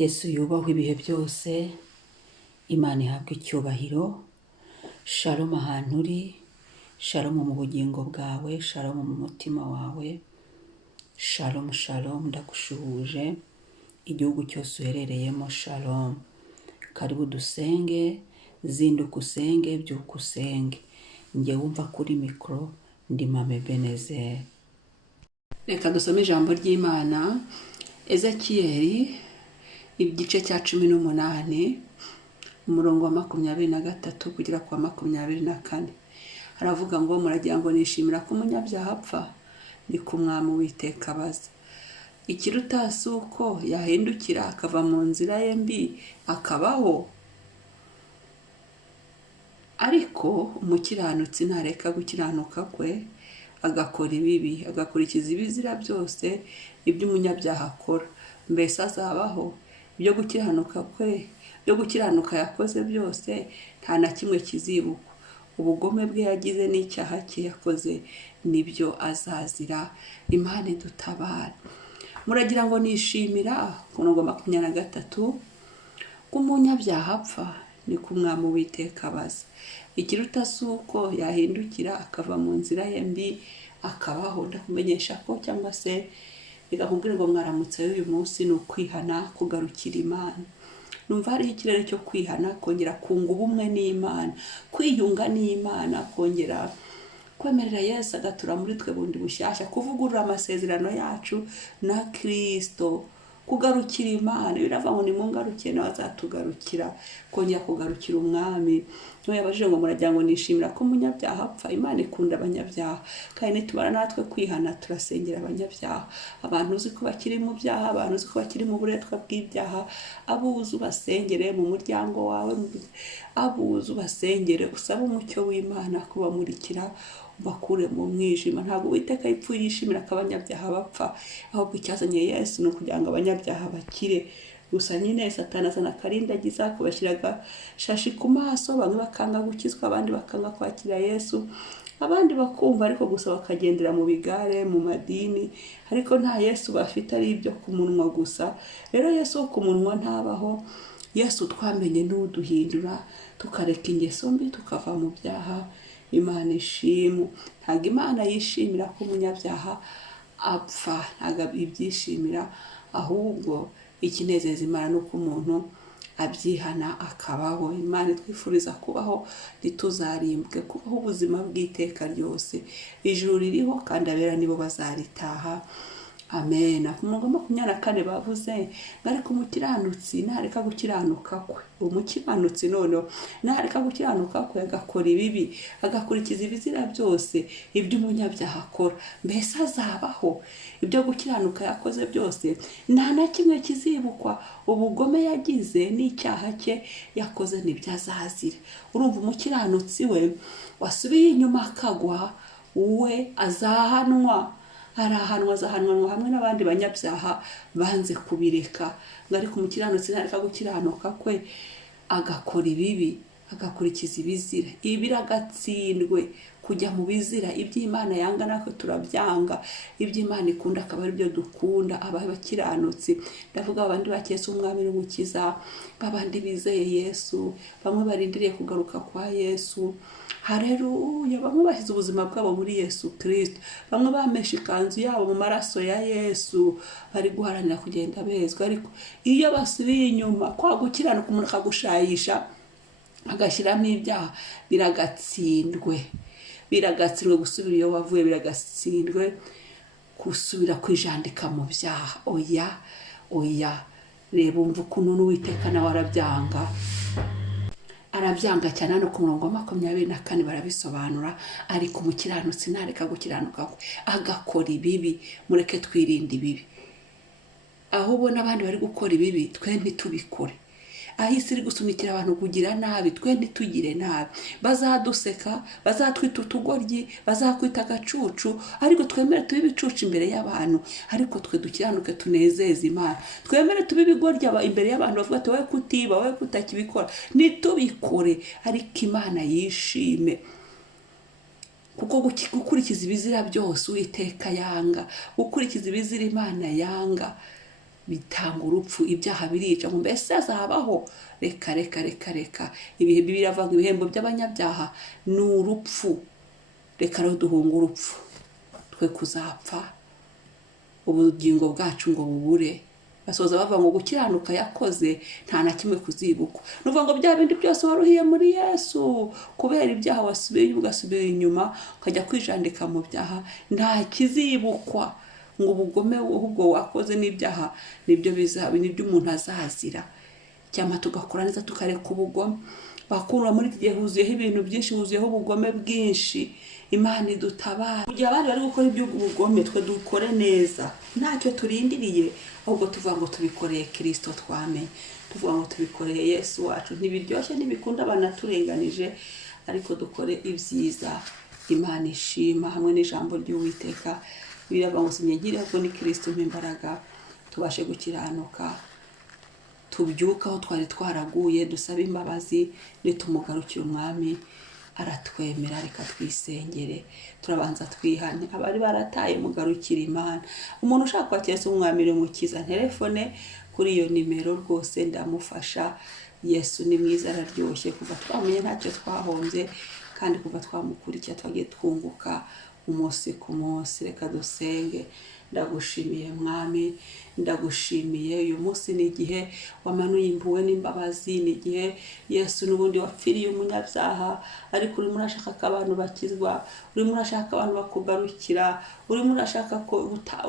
Yesu yubahwe ibihe byose, Imana ihabwe icyubahiro. Shalom ahantu uri, shalom mu bugingo bwawe, shalom mu mutima wawe, shalom shalom, ndagushuhuje igihugu cyose uherereyemo, shalom. Karibu dusenge, zinduka usenge, byuka usenge. Njye wumva kuri mikoro ndi Mame Benezeri. Reka dusome ijambo ry'Imana, Ezekiyeli igice cya 18 umurongo wa 23 kugera kwa 24. Haravuga ngo muragira ngo nishimira ko umunyabyaha apfa, ni ku Mwami Uwiteka abaza. Ikiruta si uko yahindukira akava mu nzira ye mbi akabaho. Ariko umukiranutsi ntareka gukiranuka kwe, agakora ibibi, agakurikiza ibizira byose iby'umunyabyaha akora, mbese azabaho. Ibyo gukiranuka kwe, byo gukiranuka yakoze byose nta na kimwe kizibukwa. Ubugome bwe yagize n'icyaha cye yakoze nibyo azazira. Imana idutabara. Muragira ngo nishimira ku murongo wa 23 ko umunyabyaha apfa, ni ku Mwami Uwiteka abaza. Ikiruta si uko yahindukira akava mu nzira ye mbi akabaho. Ndakumenyesha ko cyangwa se bigakubwira ngo mwaramutse uyu munsi ni ukwihana, kugarukira Imana. Numva hariho ikirere cyo kwihana, kongera kunga ubumwe n'Imana, kwiyunga n'Imana, kongera kwemerera Yesu agatura muri twe bundi bushyashya, kuvugurura amasezerano yacu na Kristo, kugarukira Imana. Biravuga ngo nimungarukire nawe azatugarukira, kongera kugarukira Umwami. Niwe yabajije ngo muragira ngo nishimira ko umunyabyaha apfa. Imana ikunda abanyabyaha, kandi nitubara natwe kwihana turasengera abanyabyaha. Abantu uzi ko bakiri mu byaha, abantu uzi ko bakiri mu buretwa bw'ibyaha, abuze ubasengere mu muryango wawe, abuze ubasengere, usabe umucyo w'Imana kubamurikira, bakure mu mwijima. Ntabwo Uwiteka yipfuye yishimira ko abanyabyaha bapfa, ahubwo icyazanye Yesu ni ukugira ngo abanyabyaha bakire. Gusa nyine Satani azana akarindagiza, kubashyiraga shashi ku maso, bamwe bakanga gukizwa, abandi bakanga kwakira Yesu, abandi bakumva ariko gusa bakagendera mu bigare, mu madini, ariko nta Yesu bafite, ari ibyo ku munwa gusa. Rero Yesu wo ku munwa ntabaho. Yesu twamenye n'uduhindura, tukareka ingeso mbi, tukava mu byaha. Imana ishimwe. Ntabwo Imana yishimira ko umunyabyaha apfa, ntabwo ibyishimira, ahubwo ikinezeza Imana ni uko umuntu abyihana akabaho. Imana itwifuriza kubaho ntituzarimbwe, kubaho ubuzima bw'iteka ryose. Ijuru ririho kandi abera nibo bazaritaha. Amen. Ku murongo wa 24 bavuze ngo ariko umukiranutsi ntareka gukiranuka kwe. Umukiranutsi noneho ntareka gukiranuka kwe, agakora ibibi, agakurikiza ibizira byose iby'umunyabyaha akora, mbese azabaho. Ibyo gukiranuka yakoze byose nta na kimwe kizibukwa. Ubugome yagize n'icyaha cye yakoze nibyo azazira. Urumva umukiranutsi we wasubiye inyuma akagwa, we azahanwa. Arahanwa, azahanwa hamwe n'abandi banyabyaha banze kubireka. Ngo ariko umukiranutsi ntareka gukiranuka kwe, agakora ibibi, agakurikiza ibizira. Ibiri agatsindwe kujya mu bizira. Iby'Imana yanga natwe turabyanga, iby'Imana ikunda akaba ari byo dukunda. Abakiranutsi ndavuga abandi baketse Umwami n'Umukiza, babandi bizeye Yesu, bamwe barindiriye kugaruka kwa Yesu. Haleluya. Bamwe bashyize ubuzima bwabo muri Yesu Kristo, bamwe bameshe ikanzu yabo mu maraso ya Yesu, bari guharanira kugenda bezwa. Ariko iyo basubiye inyuma, kwa gukiranuka umuntu akagushayisha agashyiramo ibyaha, biragatsindwe. Biragatsindwe gusubira iyo wavuye, biragatsindwe gusubira kwijandika mu byaha. Oya, oya. Reba umva ukuntu n'Uwiteka nawe arabyanga. Arabyanga cyane. No ku murongo wa 24 barabisobanura. Ariko umukiranutsi ntareka gukiranuka kwe, agakora ibibi. Mureke twirinde ibibi. Aho ubona abandi bari gukora ibibi, twe ntitubikore. Aho isi iri gusunikira abantu kugira nabi, twe ntitugire nabi. Bazaduseka, bazatwita utugoryi, bazakwita agacucu, ariko twemere tube ibicucu imbere y'abantu. Ariko twe dukiranuke, tunezeze Imana. Twemere tube ibigoryi imbere y'abantu, bavuga ati wowe kutiba, wowe kutakibikora. Nitubikore ariko Imana yishime. Kuko gukurikiza ibizira byose Uwiteka yanga, gukurikiza ibizira Imana yanga. bitanga urupfu, ibyaha birica, ngo mbese azabaho? Reka reka reka reka, ibihe biravuga ibihembo by'abanyabyaha ni urupfu. Reka rero duhunga urupfu, twe kuzapfa ubugingo bwacu ngo bubure. Basoza bavuga ngo gukiranuka yakoze nta na kimwe kuzibukwa. Nuvuga ngo bya bindi byose waruhiye muri Yesu kubera ibyaha wasubiye ugasubira inyuma ukajya kwijandika mu byaha, nta kizibukwa. Ngo ubugome ahubwo wakoze n'ibyaha nibyo bizaba, nibyo umuntu azazira. Cyama tugakora neza tukareka ubugome. Bakura muri iki gihe huzuyeho ibintu byinshi, huzuyeho ubugome bwinshi. Imana idutabara. Kugira abandi bari gukora iby'ubugome, twe dukore neza, ntacyo turindiriye, ahubwo tuvuga ngo tubikoreye Kristo twamenye, tuvuga ngo tubikoreye Yesu wacu. Ntibiryoshye ntibikunda banaturenganije, ariko dukore ibyiza Imana ishima, hamwe n'ijambo ry'Uwiteka. Biravuga ngo sinyegire ko ni Kristo imbaraga tubashe gukiranuka, tubyuka aho twari twaraguye, dusaba imbabazi, nitumugarukira umwami aratwemera. Reka twisengere, turabanza twihane. Abari barataye mugarukira Imana. Umuntu ushaka kwakira umwami mukiza, telefone kuri iyo nimero, rwose ndamufasha. Yesu ni mwiza, araryoshye. Kuva twamenye ntacyo twahombye, kandi kuva twamukurikira twagiye twunguka umunsi ku munsi. Reka dusenge. Ndagushimiye mwami, ndagushimiye. Uyu munsi ni igihe wamanuye impuhwe n'imbabazi, ni igihe Yesu n'ubundi wapfiriye umunyabyaha, ariko urimo urashaka ko abantu bakizwa, urimo urashaka abantu bakugarukira, urimo urashaka ko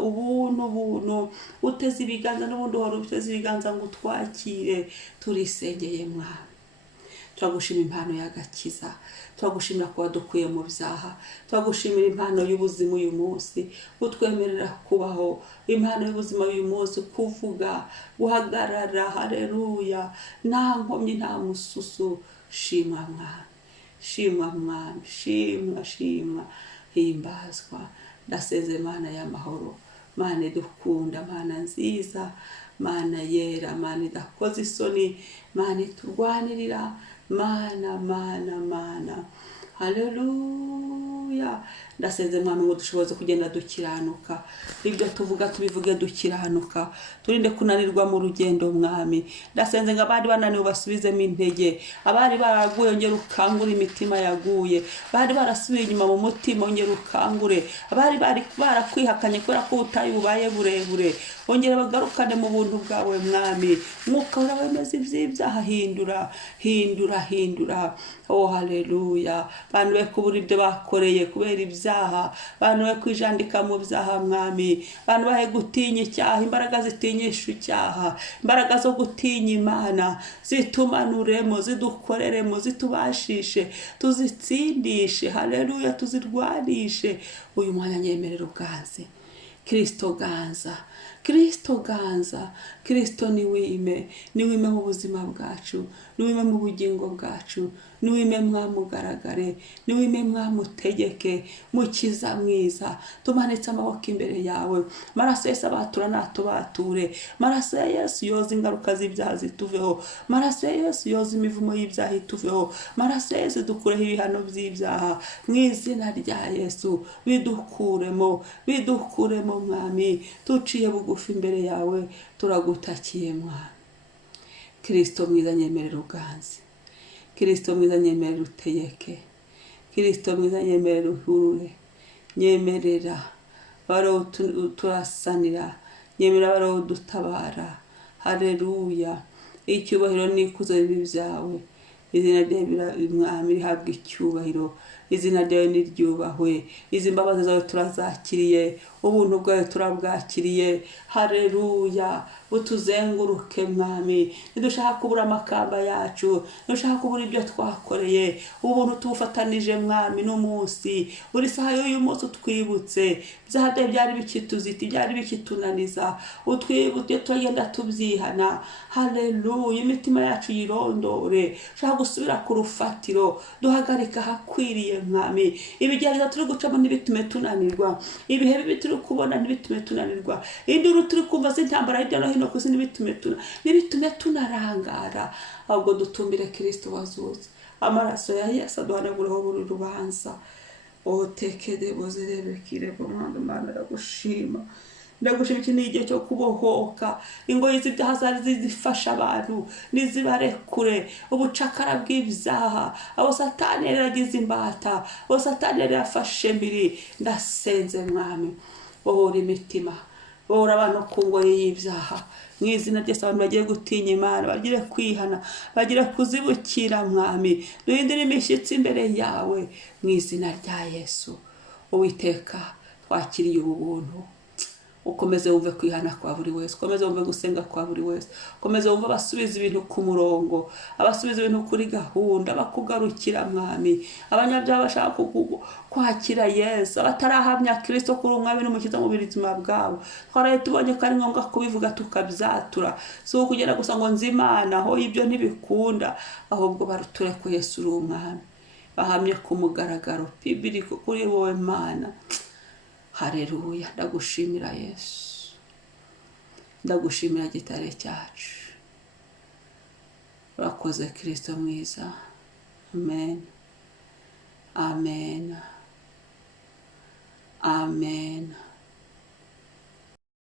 ubuntu uteze ibiganza, n'ubundi uhora uteze ibiganza ngo utwakire. Turisengeye mwami, turagushima impano y'agakiza, turagushimira ko wadukuye mu byaha, turagushimira impano y'ubuzima uyu munsi, utwemerera kubaho impano y'ubuzima uyu munsi, kuvuga, guhagarara. Haleluya, nta nkomyi, nta mususu. Shimwa mwami, shimwa mwami, shimwa shimwa, himbazwa. Ndaseze Mana y'amahoro, Mana idukunda, Mana nziza, Mana yera, Mana idakoze isoni, Mana iturwanirira, Mana. Haleluya. Ndasenze mwami ngo dushoboze kugenda dukiranuka, ibyo tuvuga tubivuge dukiranuka, turinde kunanirwa mu rugendo mwami. Ndasenze ngo abandi bananiwe basubizemo intege, abari baraguye ongera ukangure imitima yaguye, abari barasubiye inyuma mu mutima ongera ukangure, abari barakwihakanye kubera ko utayi bubaye burebure, ongera bagarukane mu buntu bwawe mwami. Mwuka wemeza iby'ibyaha, hindura. Oh haleluya. Bantu be kubura ibyo bakoreye kubera ibyaha, bantu be kwijandika mu byaha mwami, bantu bahe gutinya icyaha, imbaraga zitinyisha icyaha, imbaraga zo gutinya Imana zitumanuremo, zidukoreremo, zitubashishe, tuzitsindishe. Haleluya, tuzirwanishe. Uyu mwanya nyemerera ubwaze. Kristo ganza, Kristo niwime mu buzima bwacu, niwime mu bugingo bwacu, niwime mwamugaragare, niwime mwamutegeke. Mukiza mwiza, tumanitse amaboko imbere yawe. Maraso Yesu abatura natubature, maraso ya Yesu yoza ingaruka z'ibyaha zituveho, maraso ya Yesu yoza imivumo y'ibyaha ituveho, maraso ya Yesu dukureho ibihano by'ibyaha. Mu izina rya Yesu bidukuremo mwami, tuciye bugufi imbere yawe, turagutakiye mwami. Kristo mwiza nyemerera uganze, Kristo mwiza nyemerera utegeke, Kristo mwiza nyemerera uhurure, nyemerera baro turasanira, nyemerera baro dutabara. Haleluya. Icyubahiro n'ikuzo byawe, izina ryawe mwami rihabwa icyubahiro, izina ryawe niryubahwe. Izi mbabazi zawe turazakiriye, ubuntu bwawe turabwakiriye. Haleluya. Utuzenguruke mwami, nidushaka kubura amakamba yacu, nidushaka kubura ibyo twakoreye, ubuntu tubufatanije mwami n'umunsi. Buri saha y'uyu munsi utwibutse byade byari bikituziti, byari bikitunaniza, utwibutse tugenda tubyihana. Haleluya. Imitima yacu yirondore, shaka gusubira ku rufatiro, duhagarika hakwiriye mwami. Ibigeragezo turi gucamo ntibitume tunanirwa, ibihe bibi turi kubona ntibitume tunanirwa, induru turi kumva z'intambara hirya no hino kuzi ntibitume tunarangara, ahubwo dutumbire Kristo wazutse. Amaraso ya Yesu aduhanagureho buri rubanza. O tekede bozerebe kirebo mwanda Mana yagushima, ndagushima, iki ni igihe cyo kubohoka. Ingoyi z'ibyaha zari zifasha abantu nizibarekure, ubucakara bw'ibyaha, abo Satani yari yaragize imbata, abo Satani yari yafashe mbiri. Ndasenze Mwami, bohora imitima, bohora abantu ku ngoyi y'ibyaha. Mu izina ry'Yesu abantu bagiye gutinya Imana, bagire kwihana, bagire kuzibukira Mwami. Duhindure imishyitsi imbere yawe mu izina rya Yesu. Uwiteka, twakiriye ubu buntu. Ukomeze wumve kwihana kwa buri wese, ukomeze wumve gusenga kwa buri wese, ukomeze wumve abasubiza ibintu ku murongo, abasubiza ibintu kuri gahunda, bakugarukira Mwami. Abanyabyaha bashaka kwakira Yesu, abatarahamya Kristo kuri Umwami n'Umukiza mu buzima bwabo, twaraye tubonye ko ari ngombwa kubivuga tukabyatura. Si ukugera gusa ngo nzi Imana, aho ibyo ntibikunda, ahubwo baruture ko Yesu uri Umwami, bahamye ku mugaragaro bibiriko kuri wowe Mana. Haleluya, ndagushimira Yesu, ndagushimira gitare cyacu. Urakoze Kristo mwiza. Amen, amen, amen.